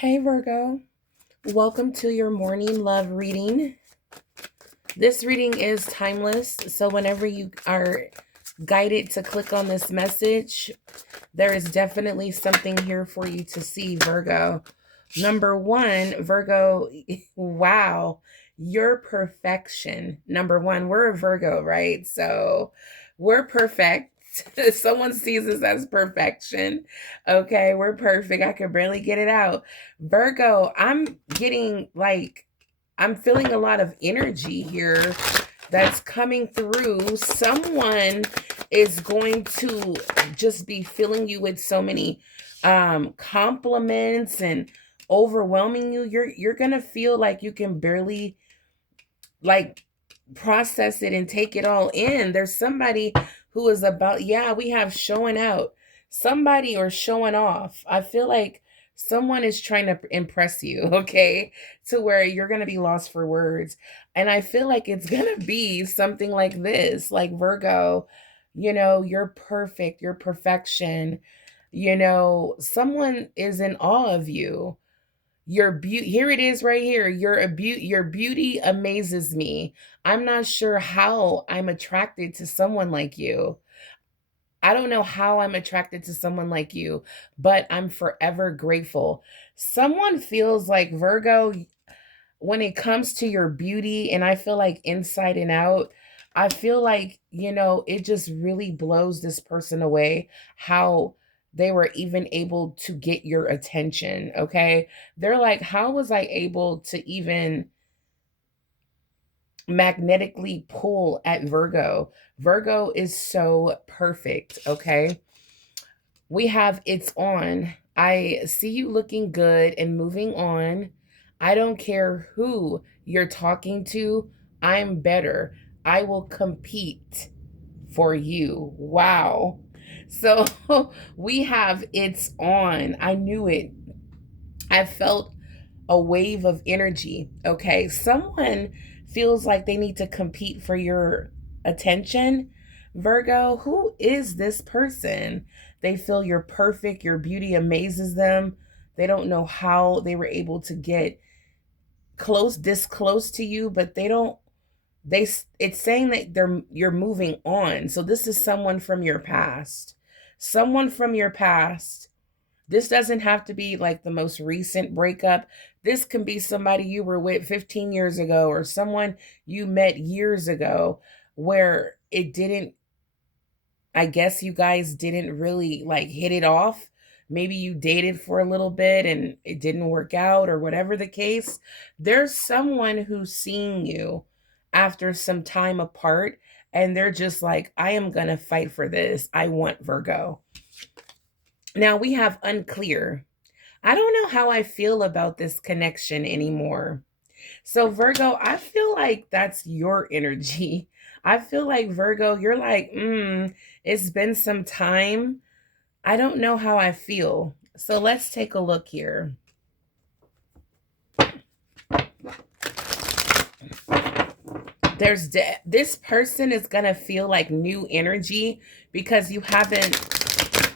Hey Virgo, welcome to your morning love reading. This reading is timeless, so whenever you are guided to click on this message, there is definitely something here for you to see, Virgo. Number one, Virgo, wow, your perfection. Number one, we're a Virgo, right? So we're perfect. Someone sees us as perfection. Okay, we're perfect. I could barely get it out. Virgo, I'm feeling a lot of energy here that's coming through. Someone is going to just be filling you with so many compliments and overwhelming you. You're going to feel like you can barely like process it and take it all in. There's somebody who is about, yeah, we have showing out, somebody or showing off. I feel like someone is trying to impress you, okay, to where you're going to be lost for words. And I feel like it's going to be something like this, like Virgo, you're perfect, you're perfection. Someone is in awe of you. Your beauty, here it is right here. Your beauty amazes me. I'm not sure how I'm attracted to someone like you. I don't know how I'm attracted to someone like you, but I'm forever grateful. Someone feels like Virgo when it comes to your beauty, and I feel like inside and out, I feel like, it just really blows this person away how they were even able to get your attention. Okay. They're like, how was I able to even magnetically pull at Virgo? Virgo is so perfect. Okay. We have it's on. I see you looking good and moving on. I don't care who you're talking to. I'm better. I will compete for you. Wow. So we have it's on. I knew it. I felt a wave of energy. Okay. Someone feels like they need to compete for your attention. Virgo, who is this person? They feel you're perfect, your beauty amazes them. They don't know how they were able to get this close to you, but they don't it's saying that you're moving on. So this is someone from your past. Someone from your past. This doesn't have to be like the most recent breakup. This can be somebody you were with 15 years ago or someone you met years ago where it didn't, I guess you guys didn't really like hit it off. Maybe you dated for a little bit and it didn't work out or whatever the case. There's someone who's seeing you after some time apart and they're just like, I am going to fight for this. I want Virgo. Now we have unclear. I don't know how I feel about this connection anymore. So, Virgo, I feel like that's your energy. I feel like, Virgo, you're like, it's been some time. I don't know how I feel. So, let's take a look here. This person is going to feel like new energy because you haven't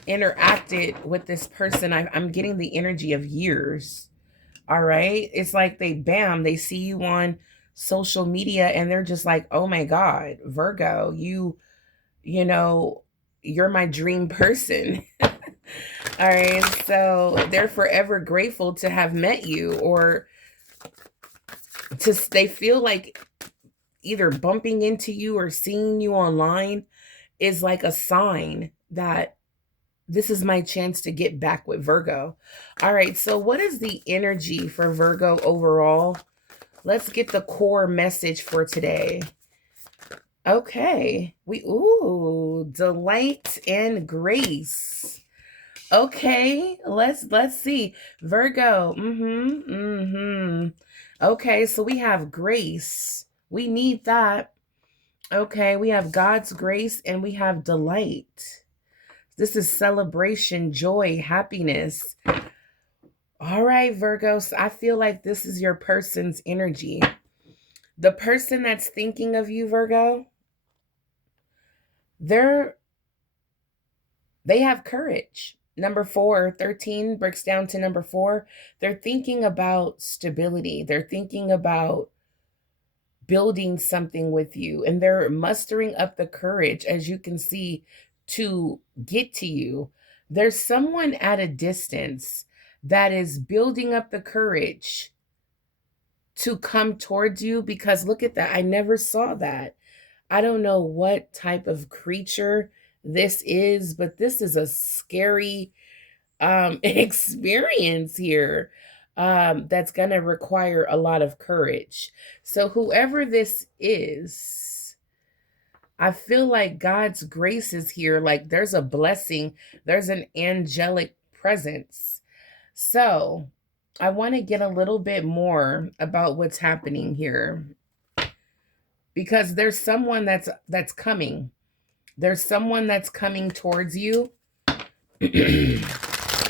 interacted with this person. I'm getting the energy of years. All right. It's like they see you on social media and they're just like, oh my God, Virgo, you know, you're my dream person. All right. So they're forever grateful to have met you or they feel like either bumping into you or seeing you online is like a sign that this is my chance to get back with Virgo. All right. So what is the energy for Virgo overall? Let's get the core message for today. Okay. Delight and grace. Okay, let's see. Virgo. Okay, so we have grace. We need that. Okay, we have God's grace and we have delight. This is celebration, joy, happiness. All right, Virgo. So I feel like this is your person's energy. The person that's thinking of you, Virgo, they have courage. Number four, 13 breaks down to number four. They're thinking about stability. They're thinking about building something with you, and they're mustering up the courage, as you can see, to get to you. There's someone at a distance that is building up the courage to come towards you, because look at that. I never saw that. I don't know what type of creature this is, but this is a scary experience here, that's going to require a lot of courage. So whoever this is, I feel like God's grace is here. Like there's a blessing, there's an angelic presence. So I want to get a little bit more about what's happening here, because there's someone that's coming. There's someone that's coming towards you. And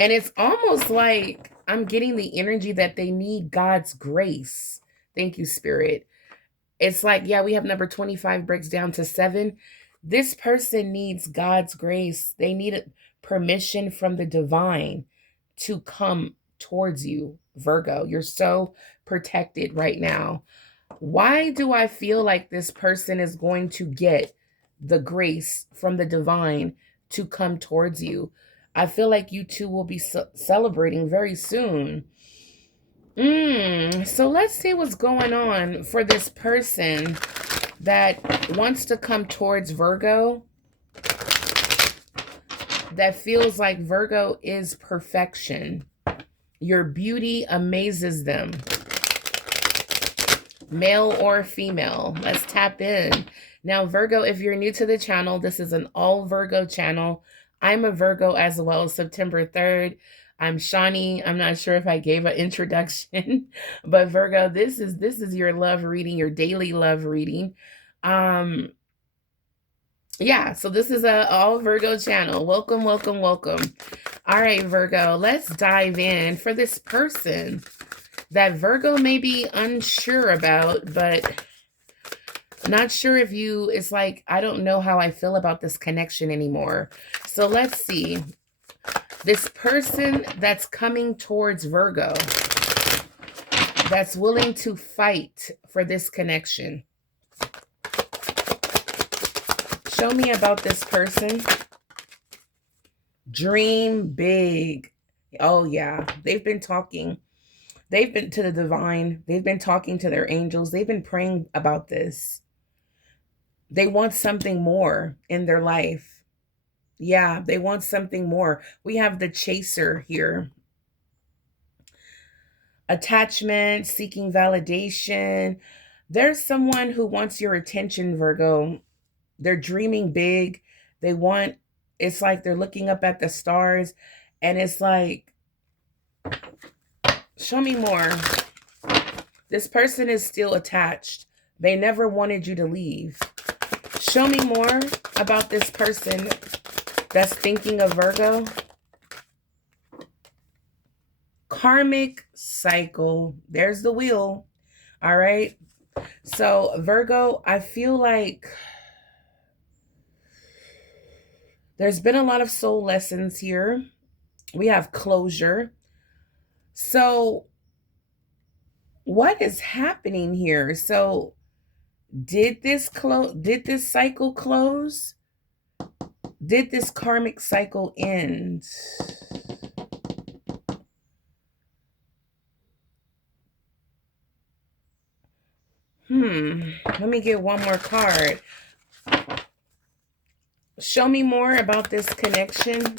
it's almost like I'm getting the energy that they need God's grace. Thank you, Spirit. It's like, yeah, we have number 25 breaks down to 7. This person needs God's grace. They need permission from the divine to come towards you, Virgo. You're so protected right now. Why do I feel like this person is going to get the grace from the divine to come towards you? I feel like you two will be celebrating very soon. So let's see what's going on for this person that wants to come towards Virgo, that feels like Virgo is perfection. Your beauty amazes them. Male or female. Let's tap in. Now, Virgo, if you're new to the channel, this is an all Virgo channel. I'm a Virgo as well, September 3rd. I'm Shawnee. I'm not sure if I gave an introduction, but Virgo, this is your love reading, your daily love reading. Yeah, so this is a all Virgo channel. Welcome, welcome, welcome. All right, Virgo, let's dive in for this person that Virgo may be unsure about, but not sure if you, it's like, I don't know how I feel about this connection anymore. So let's see. This person that's coming towards Virgo, that's willing to fight for this connection. Show me about this person. Dream big. Oh, yeah. They've been talking. They've been to the divine. They've been talking to their angels. They've been praying about this. They want something more in their life. Yeah, they want something more. We have the chaser here. Attachment, seeking validation. There's someone who wants your attention, Virgo. They're dreaming big. They want, it's like they're looking up at the stars, and it's like, show me more. This person is still attached. They never wanted you to leave. Show me more about this person that's thinking of Virgo. Karmic cycle. There's the wheel. All right. So Virgo, I feel like there's been a lot of soul lessons here. We have closure. So what is happening here? So did this cycle close? Did this karmic cycle end? Let me get one more card. Show me more about this connection.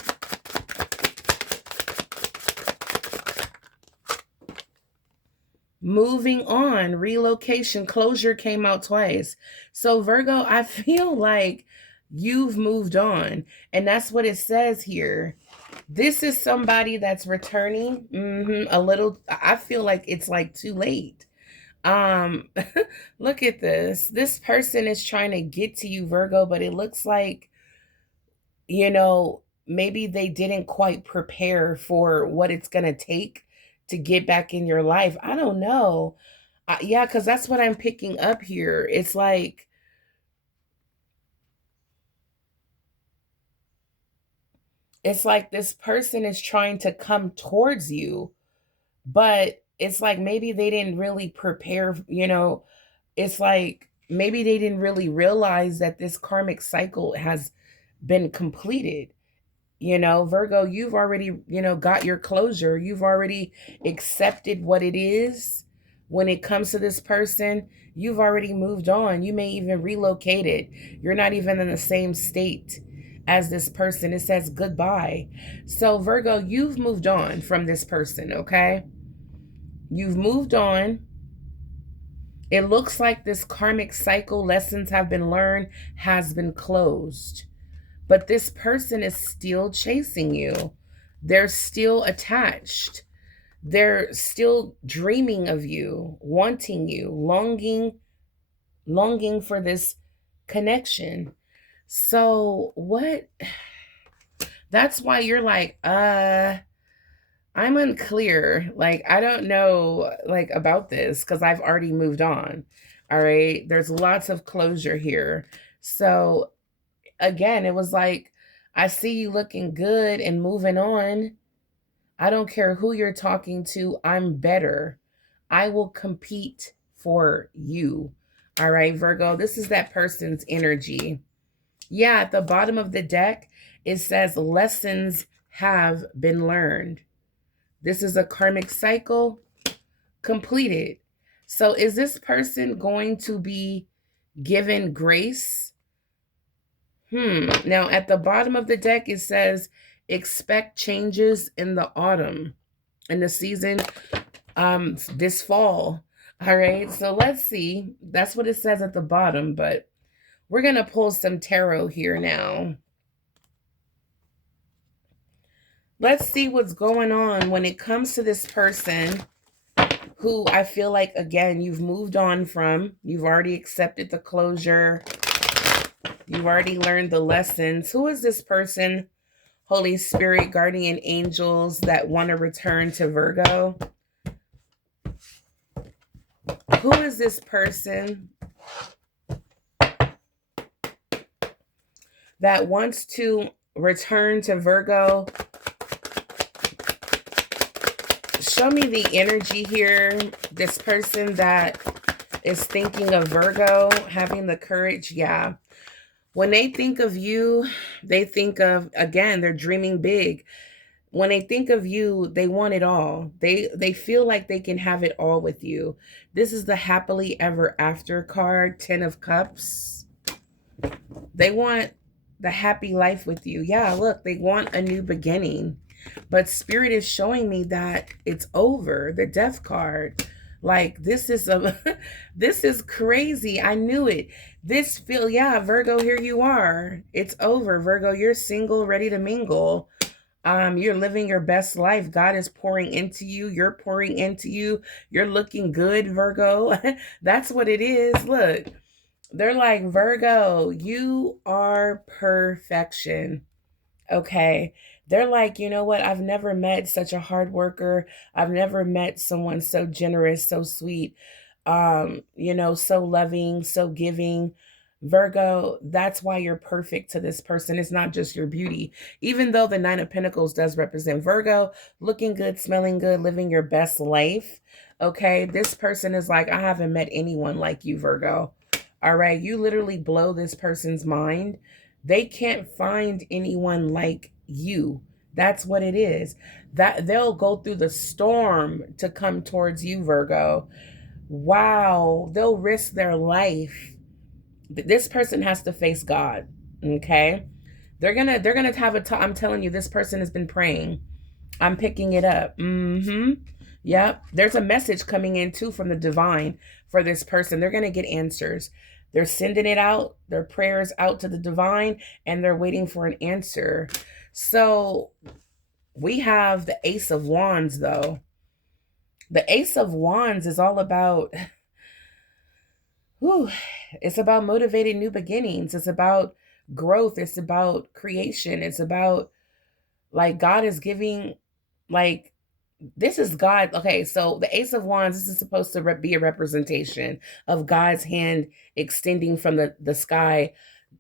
Moving on, relocation, closure came out twice. So Virgo, I feel like you've moved on. And that's what it says here. This is somebody that's returning a little. I feel like it's like too late. Look at this. This person is trying to get to you, Virgo, but it looks like, you know, maybe they didn't quite prepare for what it's going to take to get back in your life. I don't know. Yeah, because that's what I'm picking up here. It's like, It's like this person is trying to come towards you, but it's like maybe they didn't really prepare, it's like maybe they didn't really realize that this karmic cycle has been completed. Virgo, you've already, got your closure. You've already accepted what it is when it comes to this person. You've already moved on. You may even relocate it. You're not even in the same state as this person. It says goodbye. So, Virgo, you've moved on from this person, okay? You've moved on. It looks like this karmic cycle, lessons have been learned, has been closed. But this person is still chasing you. They're still attached. They're still dreaming of you, wanting you, longing for this connection. So, what? That's why you're like, I'm unclear. Like, I don't know, like, about this because I've already moved on. All right. There's lots of closure here. So, again, it was like, I see you looking good and moving on. I don't care who you're talking to. I'm better. I will compete for you. All right, Virgo, this is that person's energy. Yeah, at the bottom of the deck, it says lessons have been learned. This is a karmic cycle completed. So is this person going to be given grace? Now, at the bottom of the deck, it says expect changes in the autumn, in the season, this fall. All right. So let's see. That's what it says at the bottom, but we're going to pull some tarot here now. Let's see what's going on when it comes to this person who I feel like, again, you've moved on from. You've already accepted the closure. You've already learned the lessons. Who is this person, Holy Spirit, guardian angels, that want to return to Virgo? Who is this person that wants to return to Virgo? Show me the energy here. This person that is thinking of Virgo, having the courage. Yeah. When they think of you, they think of, again, they're dreaming big. When they think of you, they want it all. They feel like they can have it all with you. This is the happily ever after card, 10 of Cups. They want the happy life with you. Yeah, look, they want a new beginning. But Spirit is showing me that it's over. The Death card. Like, this is this is crazy. I knew it. Yeah, Virgo, here you are. It's over, Virgo. You're single, ready to mingle. You're living your best life. God is pouring into you. You're pouring into you. You're looking good, Virgo. That's what it is. Look, they're like, Virgo, you are perfection. Okay. They're like, you know what? I've never met such a hard worker. I've never met someone so generous, so sweet, so loving, so giving. Virgo, that's why you're perfect to this person. It's not just your beauty. Even though the Nine of Pentacles does represent Virgo, looking good, smelling good, living your best life. Okay. This person is like, I haven't met anyone like you, Virgo. All right. You literally blow this person's mind. They can't find anyone like you. That's what it is. That they'll go through the storm to come towards you, Virgo. Wow. They'll risk their life. This person has to face God. Okay. They're gonna have I'm telling you, this person has been praying. I'm picking it up. Yep. There's a message coming in too from the divine for this person. They're going to get answers. They're sending it out, their prayers out to the divine, and they're waiting for an answer. So we have the Ace of Wands, though. The Ace of Wands is all about, it's about motivating new beginnings. It's about growth. It's about creation. It's about, like, God is giving, like, this is God. Okay, so the Ace of Wands, this is supposed to be a representation of God's hand extending from the sky,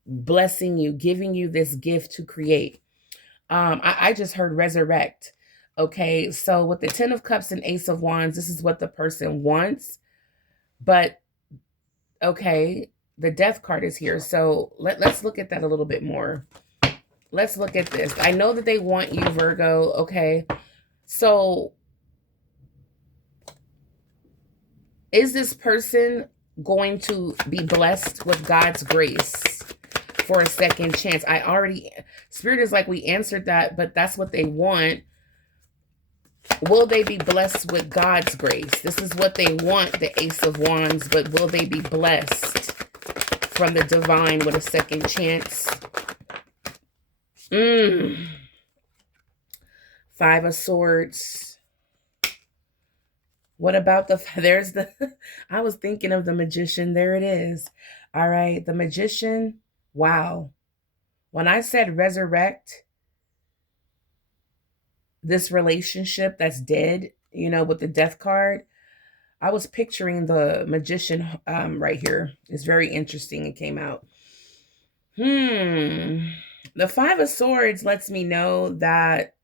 blessing you, giving you this gift to create. I just heard resurrect. Okay, so with the Ten of Cups and Ace of Wands, this is what the person wants. But okay, the Death card is here. So let's look at that a little bit more. Let's look at this. I know that they want you, Virgo. Okay, so is this person going to be blessed with God's grace for a second chance? Spirit is like, we answered that, but that's what they want. Will they be blessed with God's grace? This is what they want, the Ace of Wands, but will they be blessed from the divine with a second chance? Five of Swords. What about I was thinking of the Magician. There it is. All right, the Magician. Wow. When I said resurrect this relationship that's dead, with the Death card, I was picturing the Magician right here. It's very interesting. It came out. The Five of Swords lets me know that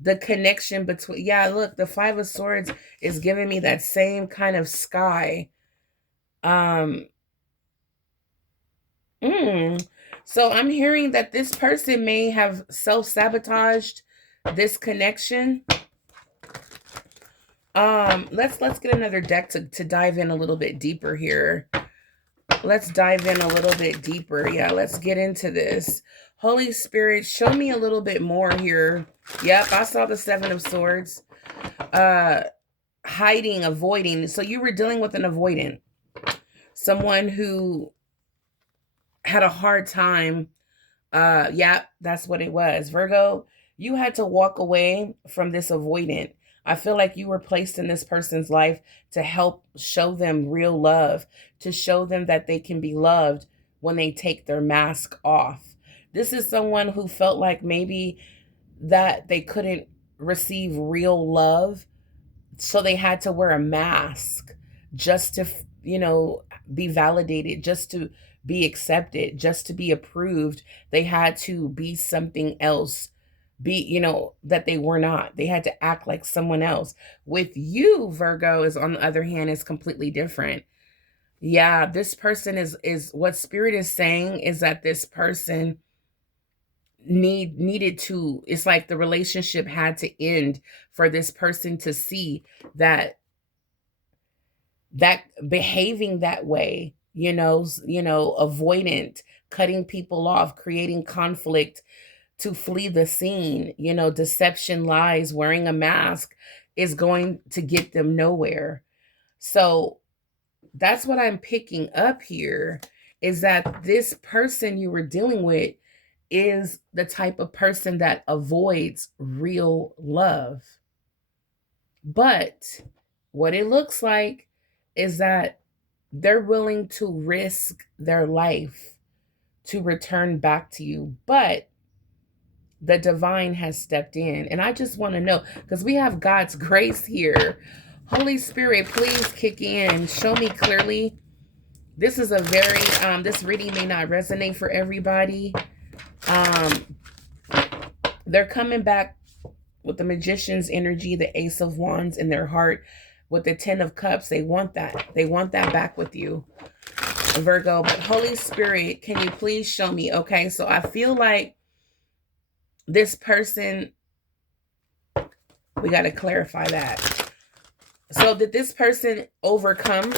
the connection between, look, the Five of Swords is giving me that same kind of sky. So I'm hearing that this person may have self-sabotaged this connection. Let's get another deck to dive in a little bit deeper here. Let's dive in a little bit deeper. Yeah, let's get into this. Holy Spirit, show me a little bit more here. Yep, I saw the Seven of Swords. Hiding, avoiding. So you were dealing with an avoidant. Someone who had a hard time. Yeah, that's what it was. Virgo, you had to walk away from this avoidant. I feel like you were placed in this person's life to help show them real love, to show them that they can be loved when they take their mask off. This is someone who felt like maybe that they couldn't receive real love, so they had to wear a mask just to, be validated, just to be accepted, just to be approved. They had to be something else, that they were not. They had to act like someone else. With you, Virgo, is on the other hand, is completely different. Yeah, this person is what Spirit is saying is that this person needed to, it's like the relationship had to end for this person to see that behaving that way, avoidant, cutting people off, creating conflict to flee the scene, deception, lies, wearing a mask is going to get them nowhere. So that's what I'm picking up here, is that this person you were dealing with is the type of person that avoids real love. But what it looks like is that they're willing to risk their life to return back to you. But the divine has stepped in. And I just want to know, because we have God's grace here. Holy Spirit, please kick in. Show me clearly. This is a very, this reading may not resonate for everybody. They're coming back with the Magician's energy, the Ace of Wands in their heart, with the Ten of Cups. They want that. They want that back with you, Virgo. But Holy Spirit, can you please show me? Okay, so I feel like this person, we got to clarify that. So did this person overcome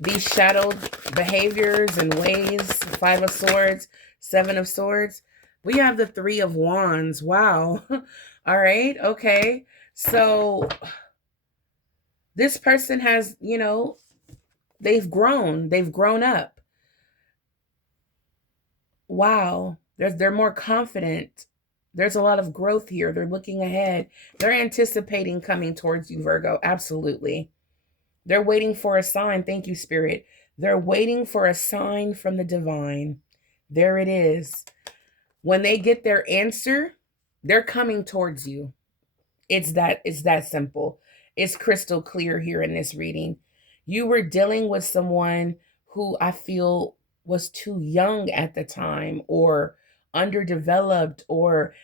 these shadowed behaviors and ways? Five of Swords, Seven of Swords. We have the Three of Wands. Wow. All right. Okay. So this person has, they've grown. They've grown up. Wow. They're more confident. There's a lot of growth here. They're looking ahead. They're anticipating coming towards you, Virgo. Absolutely. They're waiting for a sign. Thank you, Spirit. They're waiting for a sign from the divine. There it is. When they get their answer, they're coming towards you. It's that simple. It's crystal clear here in this reading. You were dealing with someone who I feel was too young at the time, or underdeveloped, or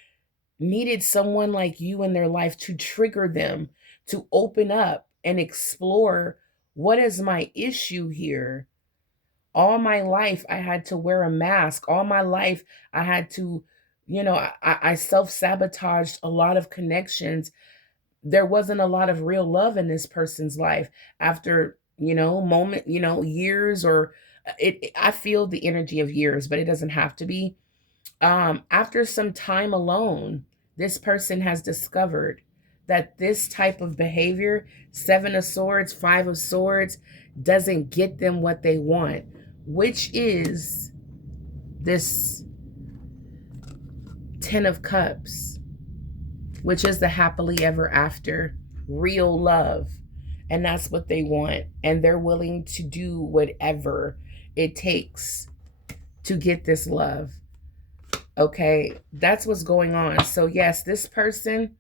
needed someone like you in their life to trigger them to open up and explore, what is my issue here? All my life I had to wear a mask. All my life I had to, I self-sabotaged a lot of connections. There wasn't a lot of real love in this person's life after, years, or I feel the energy of years, but it doesn't have to be. After some time alone, this person has discovered that this type of behavior, Seven of Swords, Five of Swords, doesn't get them what they want, which is this Ten of Cups, which is the happily ever after, real love. And that's what they want. And they're willing to do whatever it takes to get this love. Okay, that's what's going on. So yes, this person,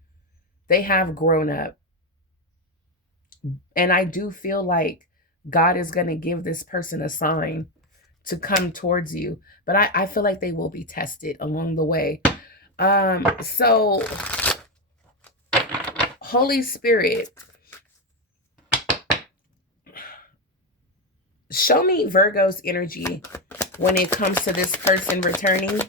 they have grown up. And I do feel like God is going to give this person a sign to come towards you. But I feel like they will be tested along the way. So Holy Spirit, show me Virgo's energy when it comes to this person returning.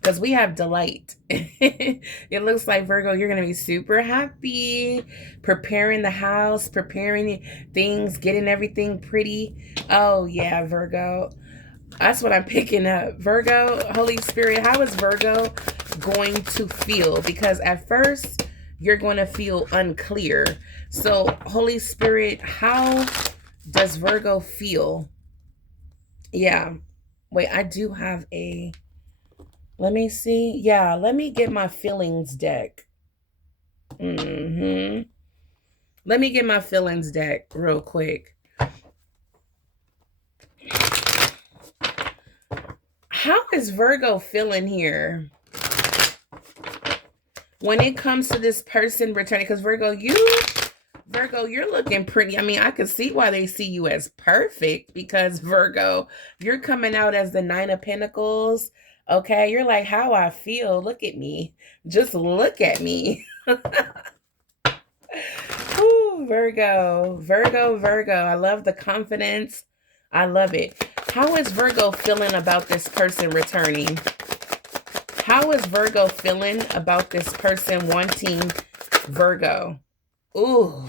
Because we have delight. It looks like, Virgo, you're going to be super happy, preparing the house, preparing things, getting everything pretty. Oh, yeah, Virgo. That's what I'm picking up. Virgo, Holy Spirit, how is Virgo going to feel? Because at first, you're going to feel unclear. So, Holy Spirit, how does Virgo feel? Yeah. Wait, I do have a... Let me see. Yeah, let me get my feelings deck. Let me get my feelings deck real quick. How is Virgo feeling here when it comes to this person returning? Because Virgo, you're looking pretty. I mean, I can see why they see you as perfect, because Virgo, you're coming out as the Nine of Pentacles. Okay, you're like, how I feel. Look at me. Just look at me. Ooh, Virgo, Virgo, Virgo. I love the confidence. I love it. How is Virgo feeling about this person returning? How is Virgo feeling about this person wanting Virgo? Ooh,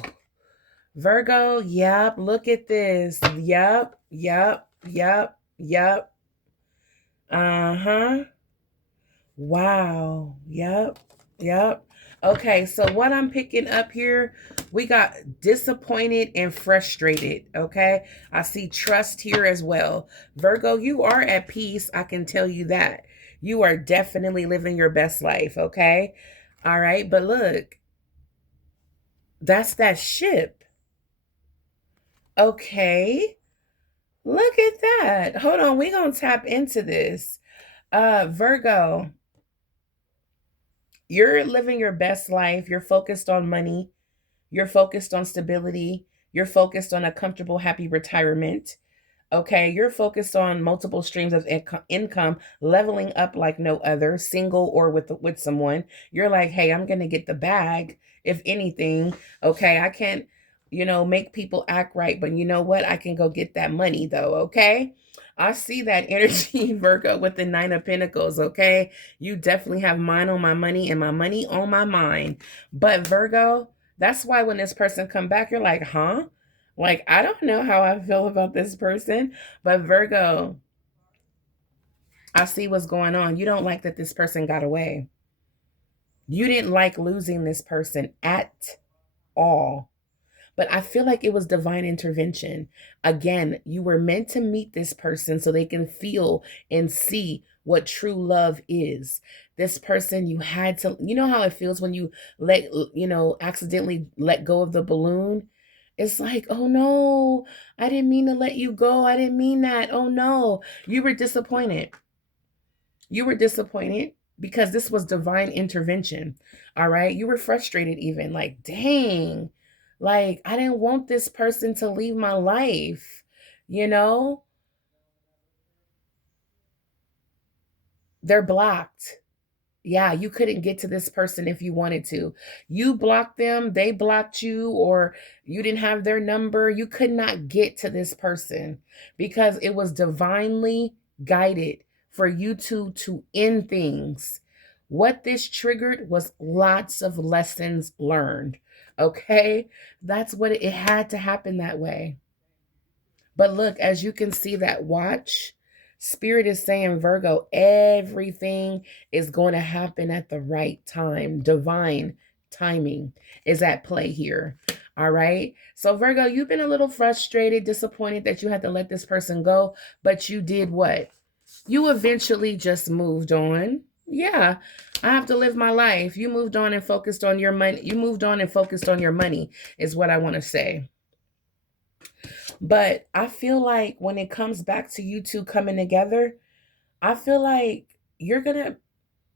Virgo, yep. Look at this. Yep, yep, yep, yep. Uh-huh. Wow. Yep. Yep. Okay, so what I'm picking up here, we got disappointed and frustrated, okay? I see trust here as well. Virgo, you are at peace, I can tell you that. You are definitely living your best life, okay? All right, but look, that's that ship. Okay, look at that. Hold on, we're going to tap into this. Virgo, you're living your best life. You're focused on money. You're focused on stability. You're focused on a comfortable, happy retirement. Okay, you're focused on multiple streams of income, leveling up like no other, single or with someone. You're like, hey, I'm gonna get the bag, if anything. Okay, I can't, make people act right, but you know what? I can go get that money though. Okay. I see that energy, Virgo, with the Nine of Pentacles, okay? You definitely have mine on my money and my money on my mind. But Virgo, that's why when this person come back, you're like, huh? Like, I don't know how I feel about this person. But Virgo, I see what's going on. You don't like that this person got away. You didn't like losing this person at all. But I feel like it was divine intervention. Again, you were meant to meet this person so they can feel and see what true love is. This person, you had to, you know how it feels when you accidentally let go of the balloon? It's like, oh no, I didn't mean to let you go. I didn't mean that. Oh no, you were disappointed. You were disappointed because this was divine intervention. All right. You were frustrated, even like, dang, like I didn't want this person to leave my life, you know? They're blocked. Yeah, you couldn't get to this person if you wanted to. You blocked them, they blocked you, or you didn't have their number. You could not get to this person because it was divinely guided for you to end things. What this triggered was lots of lessons learned. Okay? That's what it had to happen that way. But look, as you can see that watch, Spirit is saying, Virgo, everything is going to happen at the right time. Divine timing is at play here. All right. So, Virgo, you've been a little frustrated, disappointed that you had to let this person go, but you did what? You eventually just moved on. Yeah, I have to live my life. You moved on and focused on your money. You moved on and focused on your money, is what I want to say. But I feel like when it comes back to you two coming together, I feel like you're going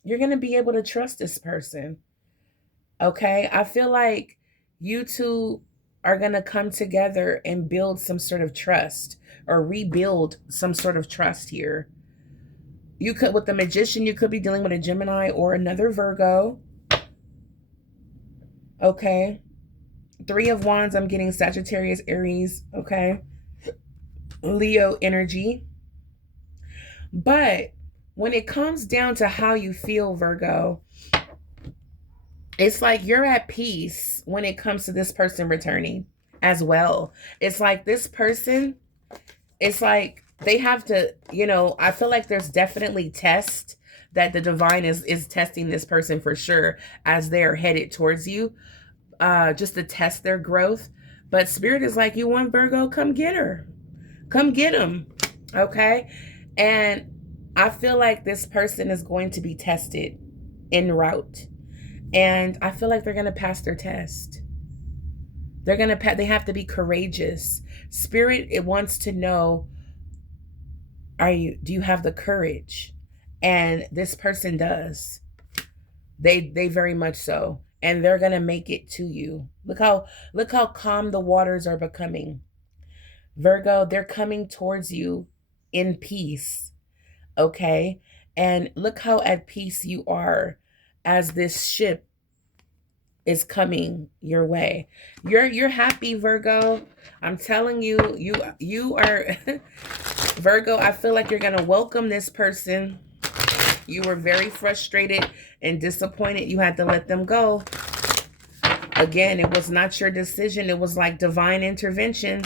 to be able to trust this person. Okay? I feel like you two are going to come together and build some sort of trust or rebuild some sort of trust here. You could, with the magician, you could be dealing with a Gemini or another Virgo. Okay? Three of Wands, I'm getting Sagittarius, Aries. Okay? Leo energy. But when it comes down to how you feel, Virgo, it's like you're at peace when it comes to this person returning as well. It's like this person, it's like they have to, I feel like there's definitely test that the divine is testing this person for sure as they're headed towards you, just to test their growth. But Spirit is like, you want Virgo, come get her. Come get him. Okay? And I feel like this person is going to be tested en route. And I feel like they're going to pass their test. They have to be courageous. Spirit, it wants to know, do you have the courage? And this person does. They very much so. And they're going to make it to you. Look how calm the waters are becoming. Virgo, they're coming towards you in peace. Okay? And look how at peace you are as this ship is coming your way. You're happy, Virgo. I'm telling you, you are Virgo, I feel like you're going to welcome this person. You were very frustrated and disappointed you had to let them go. Again, it was not your decision. It was like divine intervention.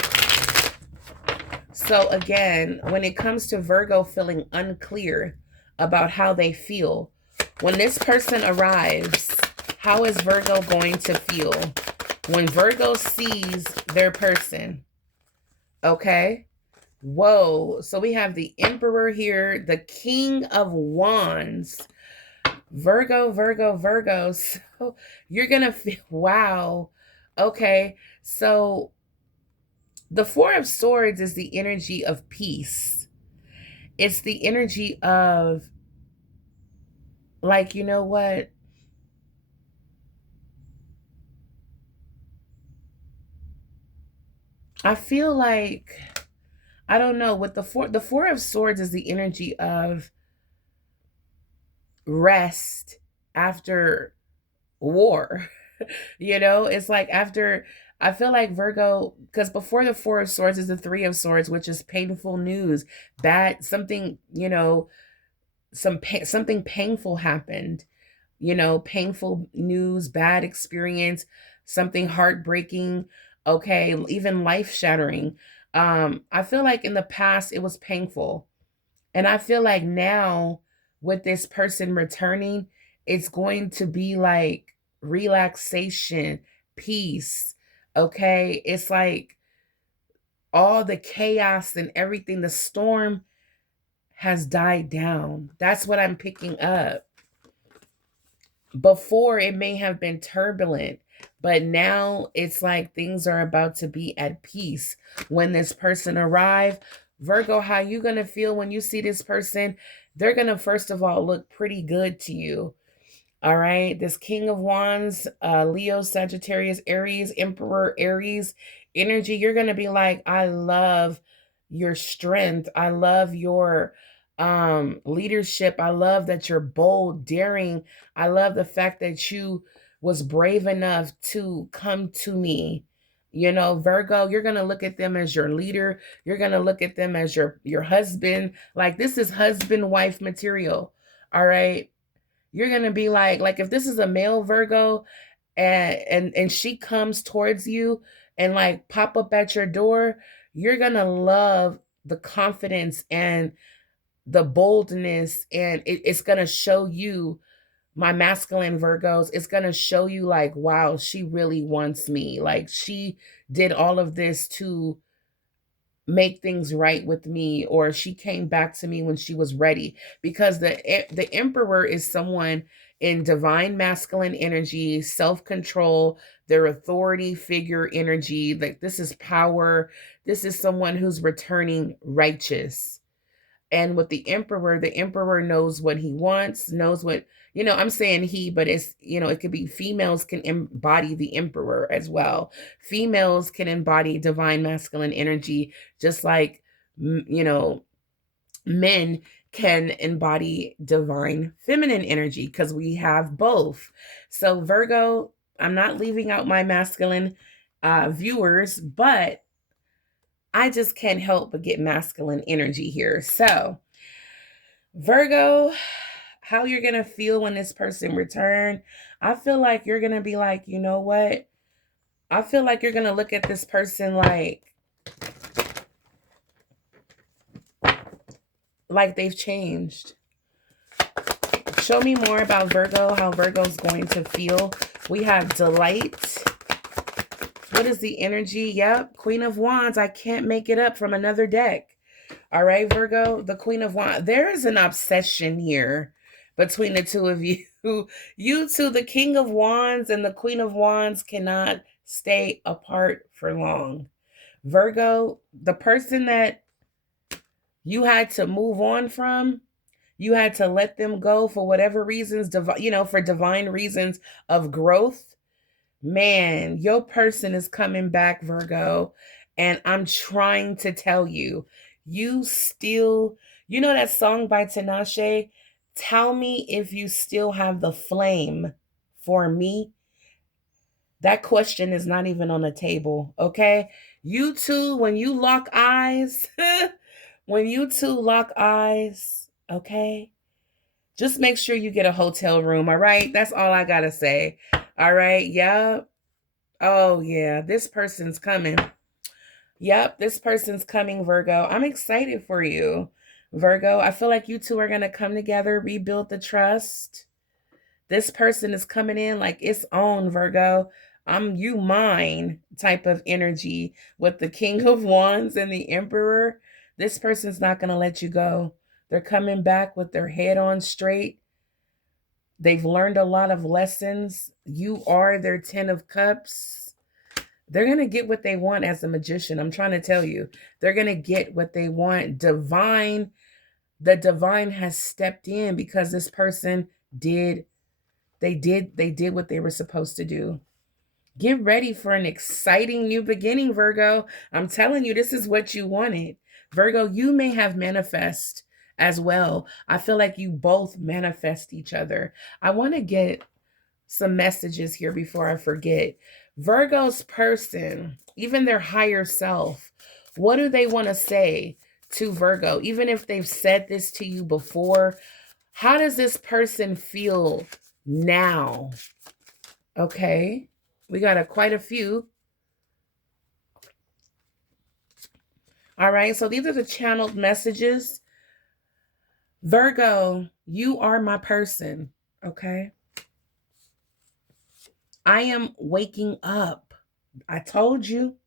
So again, when it comes to Virgo feeling unclear about how they feel, when this person arrives, how is Virgo going to feel when Virgo sees their person? Okay. Whoa. So we have the Emperor here, the King of Wands. Virgo, Virgo, Virgo. So you're going to feel, wow. Okay. So the Four of Swords is the energy of peace. It's the energy of, like, you know what? I feel like, I don't know, with the Four of Swords is the energy of rest after war. It's like after, I feel like Virgo, because before the Four of Swords is the Three of Swords, which is painful news, bad, something, something painful happened, painful news, bad experience, something heartbreaking, okay, even life shattering. I feel like in the past it was painful. And I feel like now with this person returning, it's going to be like relaxation, peace. Okay. It's like all the chaos and everything, the storm has died down. That's what I'm picking up. Before it may have been turbulent, but now it's like things are about to be at peace when this person arrives. Virgo, how you going to feel when you see this person? They're going to first of all look pretty good to you. All right, this King of Wands, Leo, Sagittarius, Aries, Emperor, Aries energy, you're going to be like, I love your strength. I love your leadership. I love that you're bold, daring. I love the fact that you was brave enough to come to me. You know, Virgo, you're going to look at them as your leader. You're going to look at them as your husband. Like, this is husband wife material. All right? You're going to be like if this is a male Virgo and she comes towards you and like pop up at your door, you're going to love the confidence and the boldness, and it's going to show you, my masculine Virgos, it's going to show you like, wow, she really wants me. Like, she did all of this to make things right with me, or she came back to me when she was ready. Because the emperor is someone in divine masculine energy, self-control, their authority figure energy. Like, this is power. This is someone who's returning righteous. And with the emperor knows what he wants, knows what, I'm saying he, but it's, it could be females can embody the emperor as well. Females can embody divine masculine energy, just like, men can embody divine feminine energy, because we have both. So Virgo, I'm not leaving out my masculine viewers, but I just can't help but get masculine energy here. So, Virgo, how you're going to feel when this person return? I feel like you're going to be like, you know what? I feel like you're going to look at this person like they've changed. Show me more about Virgo, how Virgo's going to feel. We have delight. What is the energy? Yep, Queen of Wands. I can't make it up from another deck. All right, Virgo, the Queen of Wands. There is an obsession here between the two of you. You two, the King of Wands and the Queen of Wands, cannot stay apart for long. Virgo, the person that you had to move on from, you had to let them go for whatever reasons, for divine reasons of growth. Man, your person is coming back, Virgo. And I'm trying to tell you, you still, that song by Tinashe, Tell Me If You Still Have the Flame for Me. That question is not even on the table, okay? You two, when you lock eyes, okay? Just make sure you get a hotel room, all right? That's all I gotta say. All right, yeah. Oh, yeah, this person's coming. Yep, this person's coming, Virgo. I'm excited for you, Virgo. I feel like you two are going to come together, rebuild the trust. This person is coming in like it's on, Virgo. I'm you mine type of energy with the King of Wands and the Emperor. This person's not going to let you go. They're coming back with their head on straight. They've learned a lot of lessons. You are their 10 of Cups. They're going to get what they want as a magician. I'm trying to tell you. They're going to get what they want. The divine has stepped in because this person did what they were supposed to do. Get ready for an exciting new beginning, Virgo. I'm telling you, this is what you wanted. Virgo, you may have manifest as well. I feel like you both manifest each other. I want to get some messages here before I forget. Virgo's person, even their higher self, what do they want to say to Virgo? Even if they've said this to you before, how does this person feel now? Okay, we got quite a few. All right, so these are the channeled messages. Virgo, you are my person, okay? I am waking up. I told you,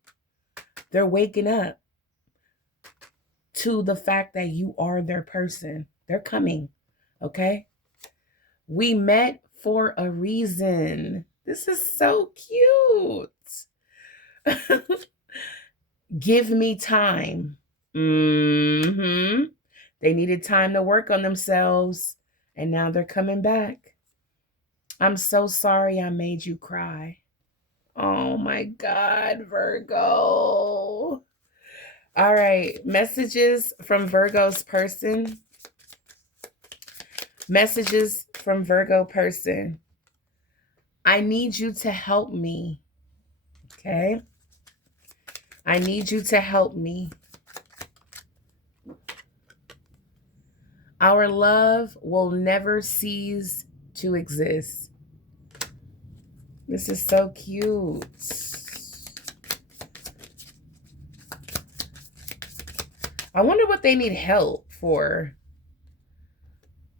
they're waking up to the fact that you are their person. They're coming, okay? We met for a reason. This is so cute. Give me time. They needed time to work on themselves, and now they're coming back. I'm so sorry I made you cry. Oh my God, Virgo. All right, messages from Virgo's person. Messages from Virgo person. I need you to help me. Okay. I need you to help me. Our love will never cease to exist. This is so cute. I wonder what they need help for.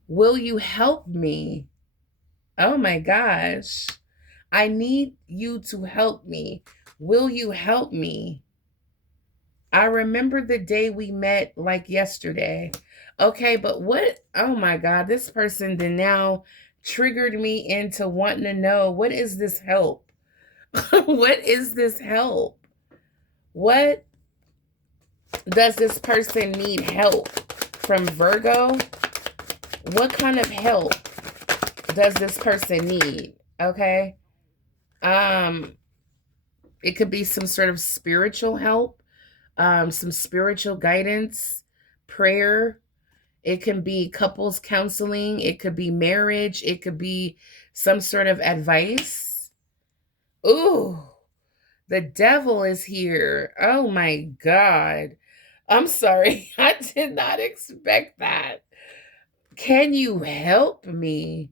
Will you help me? Oh my gosh. I need you to help me. Will you help me? I remember the day we met like yesterday. Okay, but what? Oh my God, this person then now triggered me into wanting to know, what is this help? What is this help? What does this person need help from Virgo? What kind of help does this person need? Okay. It could be some sort of spiritual help, some spiritual guidance, prayer. It can be couples counseling. It could be marriage. It could be some sort of advice. Ooh, the devil is here. Oh my God. I'm sorry. I did not expect that. Can you help me?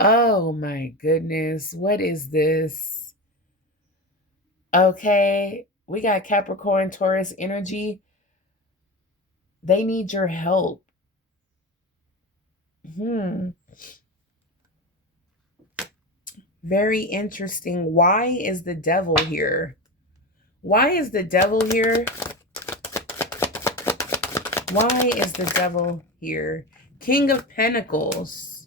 Oh my goodness. What is this? Okay. We got Capricorn, Taurus energy. They need your help. Very interesting. Why is the devil here? Why is the devil here? Why is the devil here? King of Pentacles.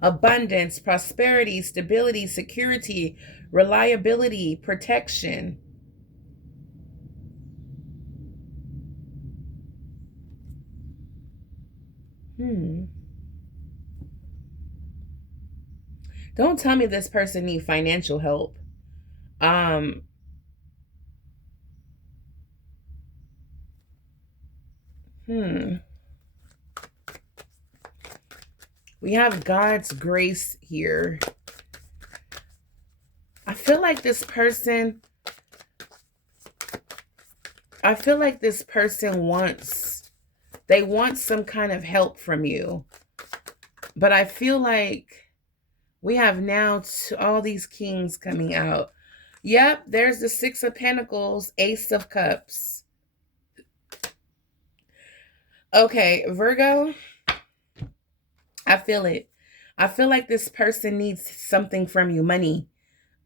Abundance, prosperity, stability, security, reliability, protection. Don't tell me this person needs financial help. Um, We have God's grace here. I feel like this person wants, they want some kind of help from you. But I feel like we have now all these kings coming out. Yep, there's the Six of Pentacles, Ace of Cups. Okay, Virgo, I feel it. I feel like this person needs something from you, money.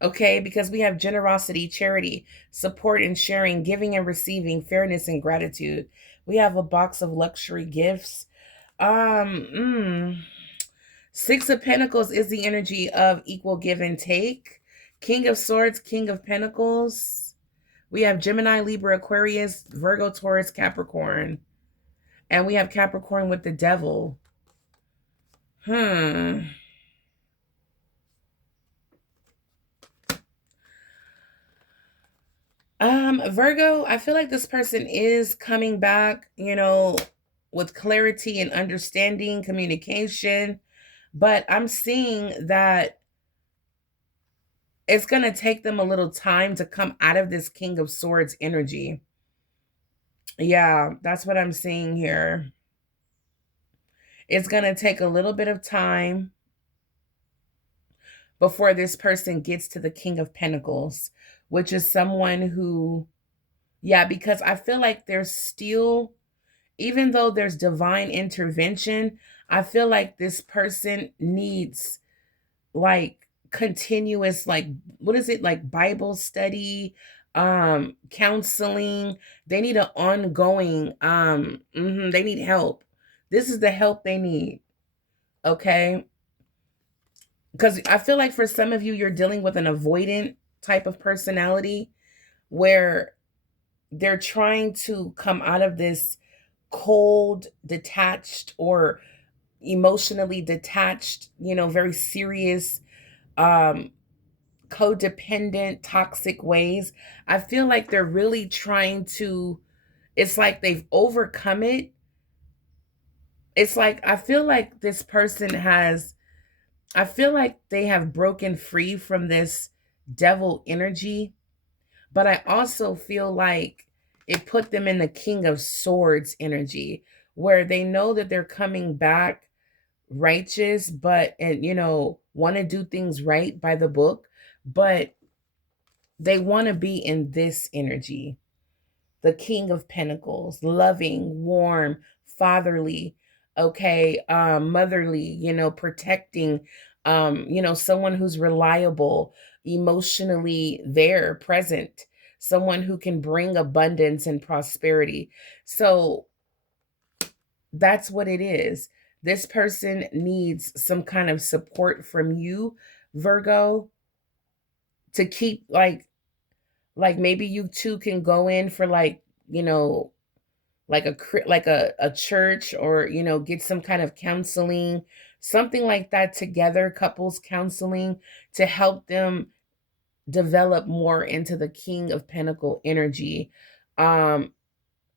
Okay, because we have generosity, charity, support and sharing, giving and receiving, fairness and gratitude. We have a box of luxury gifts. Six of Pentacles is the energy of equal give and take. King of Swords, King of Pentacles. We have Gemini, Libra, Aquarius, Virgo, Taurus, Capricorn. And we have Capricorn with the devil. Virgo, I feel like this person is coming back, with clarity and understanding, communication. But I'm seeing that it's going to take them a little time to come out of this King of Swords energy. Yeah, that's what I'm seeing here. It's going to take a little bit of time before this person gets to the King of Pentacles, which is someone who, yeah, because I feel like there's still, even though there's divine intervention, I feel like this person needs like continuous, like, what is it, like Bible study, counseling. They need an ongoing, they need help. This is the help they need. Okay. Because I feel like for some of you, you're dealing with an avoidant type of personality where they're trying to come out of this cold, detached, or emotionally detached, very serious, codependent, toxic ways. I feel like they're really trying to, it's like they've overcome it, It's like I feel like this person has, I feel like they have broken free from this devil energy, but I also feel like it put them in the King of Swords energy, where they know that they're coming back righteous, but, and want to do things right by the book, but they want to be in this energy. The King of Pentacles, loving, warm, fatherly, okay, motherly, protecting, someone who's reliable, emotionally there, present, someone who can bring abundance and prosperity. So that's what it is. This person needs some kind of support from you, Virgo, to keep like maybe you two can go in for like, like a church, or get some kind of counseling, something like that together, couples counseling, to help them develop more into the King of Pentacle energy. And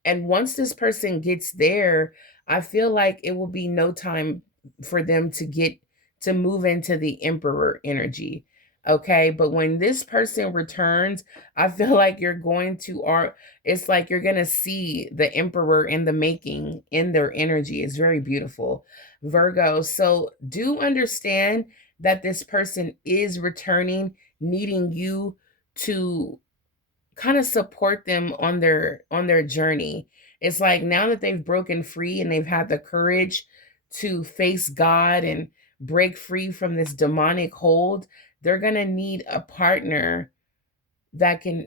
once this person gets there, I feel like it will be no time for them to move into the Emperor energy. Okay. But when this person returns, I feel like you're going to are it's like you're gonna see the Emperor in the making in their energy. It's very beautiful. Virgo. So do understand that this person is returning, needing you to kind of support them on their journey. It's like now that they've broken free and they've had the courage to face God and break free from this demonic hold, they're going to need a partner that can,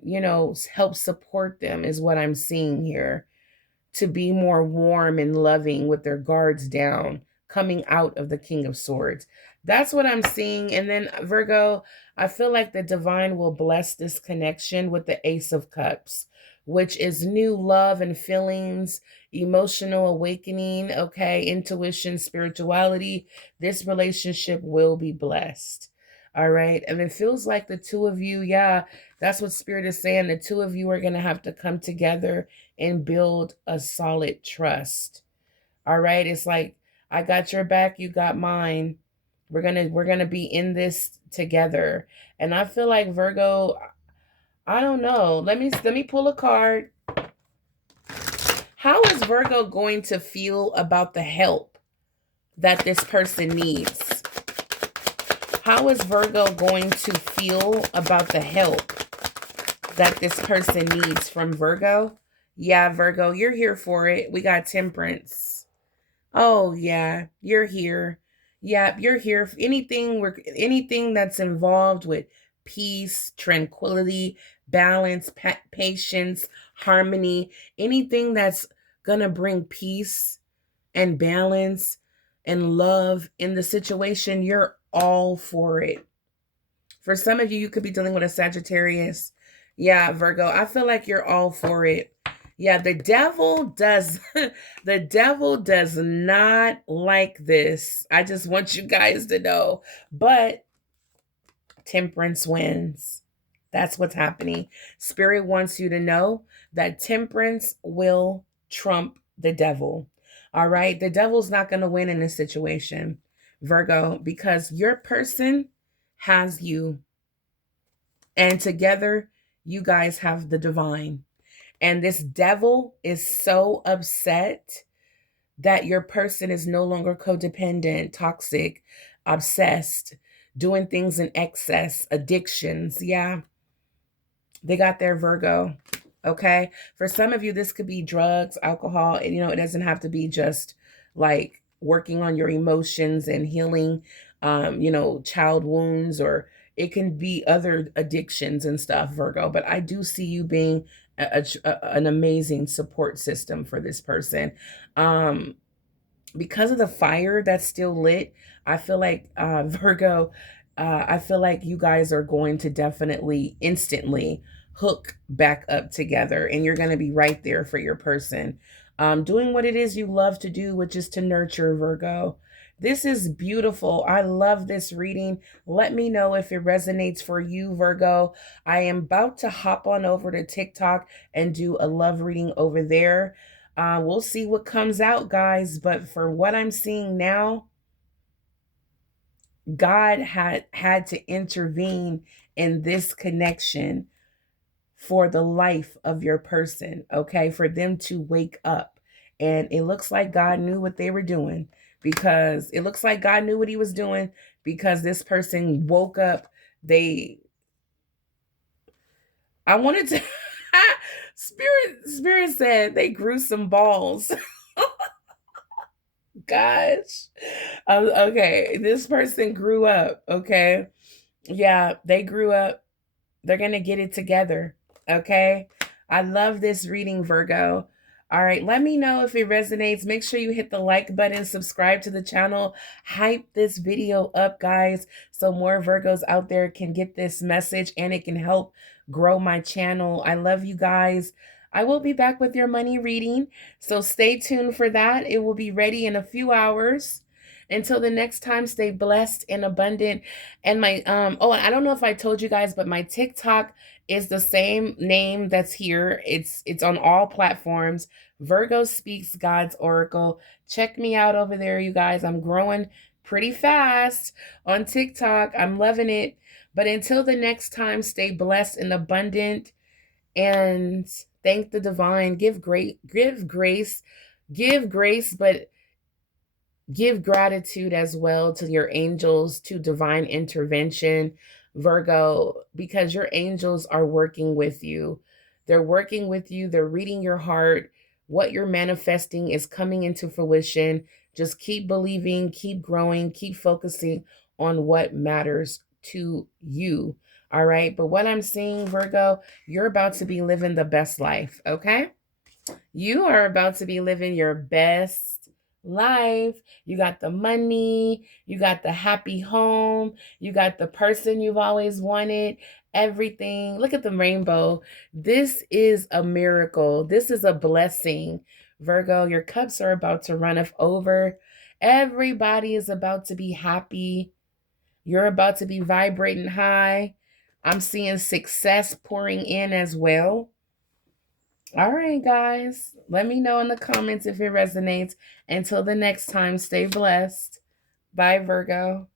help support them, is what I'm seeing here, to be more warm and loving with their guards down, coming out of the King of Swords. That's what I'm seeing. And then, Virgo, I feel like the divine will bless this connection with the Ace of Cups, which is new love and feelings, emotional awakening, okay, intuition, spirituality. This relationship will be blessed. All right. And it feels like the two of you, yeah, that's what Spirit is saying. The two of you are going to have to come together and build a solid trust. All right? It's like I got your back, you got mine. We're going to be in this together. And I feel like Virgo, I don't know. Let me pull a card. How is Virgo going to feel about the help that this person needs? How is Virgo going to feel about the help that this person needs from Virgo? Yeah, Virgo, you're here for it. We got Temperance. Oh yeah, you're here. Yeah, you're here. Anything that's involved with peace, tranquility, balance, patience, harmony, anything that's gonna bring peace and balance and love in the situation, you're all for it. For some of you, you could be dealing with a Sagittarius. Yeah, Virgo, I feel like you're all for it. Yeah, the devil does the devil does not like this. I just want you guys to know. But Temperance wins. That's what's happening. Spirit wants you to know that Temperance will trump the devil. All right? The devil's not going to win in this situation, Virgo, because your person has you, and together you guys have the divine. And this devil is so upset that your person is no longer codependent, toxic, obsessed, doing things in excess, addictions. Yeah, they got their Virgo. Okay. For some of you, this could be drugs, alcohol. And, it doesn't have to be just like working on your emotions and healing, child wounds, or it can be other addictions and stuff, Virgo. But I do see you being an amazing support system for this person. Because of the fire that's still lit, I feel like Virgo, I feel like you guys are going to definitely instantly hook back up together, and you're going to be right there for your person, doing what it is you love to do, which is to nurture, Virgo. This is beautiful. I love this reading. Let me know if it resonates for you, Virgo. I am about to hop on over to TikTok and do a love reading over there. We'll see what comes out, guys. But for what I'm seeing now, God had to intervene in this connection for the life of your person, okay? For them to wake up. And it looks like God knew what they were doing, because it looks like God knew what he was doing, because this person woke up. I wanted to Spirit said they grew some balls. Gosh. Okay, this person grew up, okay? Yeah, they grew up. They're going to get it together. Okay. I love this reading, Virgo. All right. Let me know if it resonates. Make sure you hit the like button, subscribe to the channel, hype this video up, guys, so more Virgos out there can get this message and it can help grow my channel. I love you guys. I will be back with your money reading, so stay tuned for that. It will be ready in a few hours. Until the next time, stay blessed and abundant. And my oh, I don't know if I told you guys, but my TikTok is the same name that's here. It's on all platforms. Virgo Speaks God's Oracle. Check me out over there, you guys. I'm growing pretty fast on TikTok. I'm loving it. But until the next time, stay blessed and abundant, and thank the divine. Give grace, but give gratitude as well to your angels, to divine intervention, Virgo, because your angels are working with you. They're working with you. They're reading your heart. What you're manifesting is coming into fruition. Just keep believing, keep growing, keep focusing on what matters to you. All right. But what I'm seeing, Virgo, you're about to be living the best life. Okay. You are about to be living your best life. You got the money, you got the happy home, you got the person you've always wanted, everything. Look at the rainbow. This is a miracle. This is a blessing. Virgo, your cups are about to run over. Everybody is about to be happy. You're about to be vibrating high. I'm seeing success pouring in as well. All right, guys. Let me know in the comments if it resonates. Until the next time, stay blessed. Bye, Virgo.